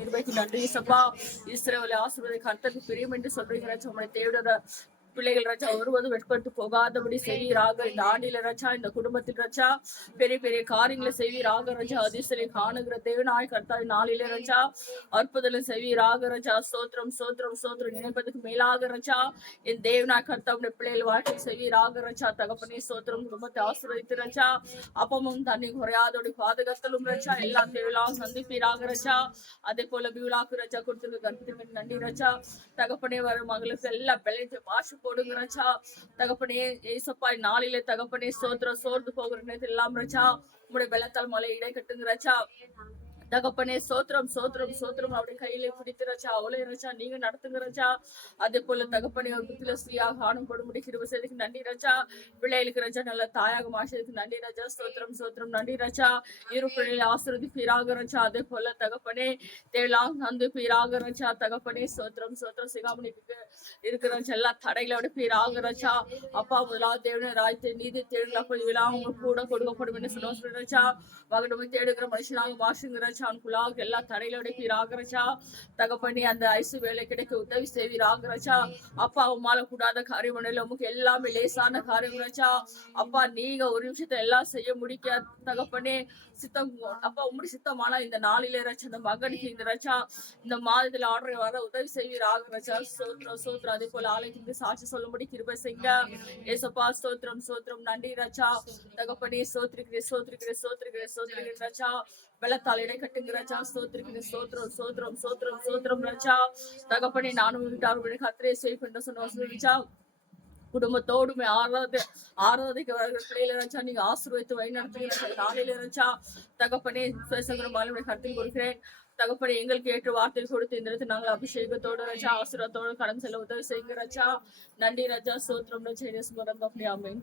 கிருபைக்கு நன்றி சப்பா. இஸ்ரவேலை ஆசீர்வதி கர்த்தருக்கு பிரியம் என்று சொல்றீங்க ராஜா. உம்முடைய தேவனோட பிள்ளைகள் ராஜா ஒருவரும் வெட்பட்டு போகாதபடி செய்வீராக. இந்த ஆண்டில ராஜா, இந்த குடும்பத்தில் ராஜா பெரிய பெரிய காரியங்களை செய்வீராக ராஜா. அதிசலை காணுகிற தேவனாய் கர்த்தாய் நாளிலே ராஜா அற்புதங்களை செய்வீராக ராஜா. சோத்திரம் சோத்திரம் சோத்திரம். நினைப்பதற்கு மேலாக ராஜா என் தேவனாய் கர்த்தாவுடைய பிள்ளைகள் வாழ்க்கை செய்வீராக ராஜா. தகப்பனே சோத்திரம். குடும்பத்தை ஆசீர்வதித்து ராஜா அப்பமும் தண்ணி குறையாதோடு பாதுகாத்தலும் ராஜா. எல்லா தேவையெல்லாம் சந்திப்பீராக ராஜா. அதே போல பியூலாக்கு ராஜா கொடுத்திருக்க கருத்துக்கு நன்றி ராஜா. தகப்பனே வரும் மகளுக்கு எல்லா பிள்ளைங்க வாசி போடுங்க ராஜா. தகப்பனே ஏசப்பாய் நாளிலே தகப்பனே சோத்திரம். சோர்ந்து போகிற நேரத்தில் எல்லாம் ராஜா உங்களுடைய பலத்தால் மலை இடை கட்டுங்க ராஜா. தகப்பனே சோத்திரம் சோத்திரம் சோத்திரம். அவருடைய கையிலே பிடித்து ராஜா அவளை ராஜா நீங்க நடத்துங்க ராஜா. அதே போல தகப்பனே ஒரு புத்தில ஸ்ரீயாக காணப்படும்படி கிருபை செய்ததுக்கு நன்றி ராஜா. பிள்ளைகளுக்கு ராஜா நல்ல தாயாக மாசதுக்கு நன்றி ராஜா. சோத்திரம் சோத்திரம். நன்றி ராஜா. இரு பிள்ளைகளை ஆசீர்வதிப்பீராக ராஜா. அதே போல தகப்பனே தேவலாம் சந்திப்பீராக ராஜா. தகப்பனே சோத்திரம் சோத்திரம். சிகாமணிக்கு இருக்கிற எல்லா தடைகளோட பீராக ராஜா. அப்பா முதலாவது தேவன ராஜ்யத்தை நீதி தேடுங்களா இதெல்லாம் உங்களுக்கு கூட கொடுக்கப்படும் என்று சொல்ல ராஜா. மகனுமே தேடுகிற மனுஷனாக மாசுங்க ராஜா. அவனுக்குள்ளாக எல்லா தடைகளோட பீராக ராஜா. தகப்பனி அந்த ஐசு வேலை கிடைக்க உதவி செய்வீராக ராஜா. அப்பா உமால கூடாத காரியம் உமக்கு எல்லாமே லேசான காரியம் ராஜா. அப்பா நீங்க ஒரு நிமிஷத்தை எல்லாம் செய்ய முடிக்க தகப்பனே சித்தம். அப்பா உங்களுடைய சித்தமானா இந்த நாளிலே ராஜா இந்த மகனுக்கு இந்த ராஜா இந்த மாதத்துல ஆர்டர் வர உதவி செய்வீராக ராஜா. சோத்திரம் சோத்திரம். அதே போல ஆலயத்துக்கு சாட்சி சொல்லும்படி கிருபை செய்யுங்க ஏசப்பா. சோத்திரம் சோத்திரம். நன்றி ராஜா. தகப்பனே சோத்திரிக்கிறேன் சோத்திரிக்கிறேன் சோத்திரிக்கிறேன் சோத்திரிக்கிறேன் ராஜா. வெள்ளத்தால் இடை கட்டுங்க ராஜா. சோத்திரிக்கிறேன் சோத்திரம் சோத்திரம் சோத்திரம் சோத்திரம் ராஜா. தகப்பனே நானும் வீட்டாரும் கத்திரே சேஃப் என்று சொன்ன ராஜா. குடும்பத்தோடுமே ஆராதிக்க வருகிற பிள்ளைகளை ராஜா நீங்க ஆசீர்வதித்து வழி நடத்துகிற நாளில ராஜா. தகப்பனே சுயசங்கரமான கருத்தில் கொடுக்கிறேன் தகப்பனே. எங்களுக்கு ஏற்ற வார்த்தையில் கொடுத்து இந்த இடத்துல நாங்கள் அபிஷேகத்தோடு ராஜா ஆசீர்வாதத்தோடு கடந்து செல்ல உதவி செய்யுங்க ராஜா. நன்றி ராஜா. சோத்திரம் ராஜா. ஆமென்.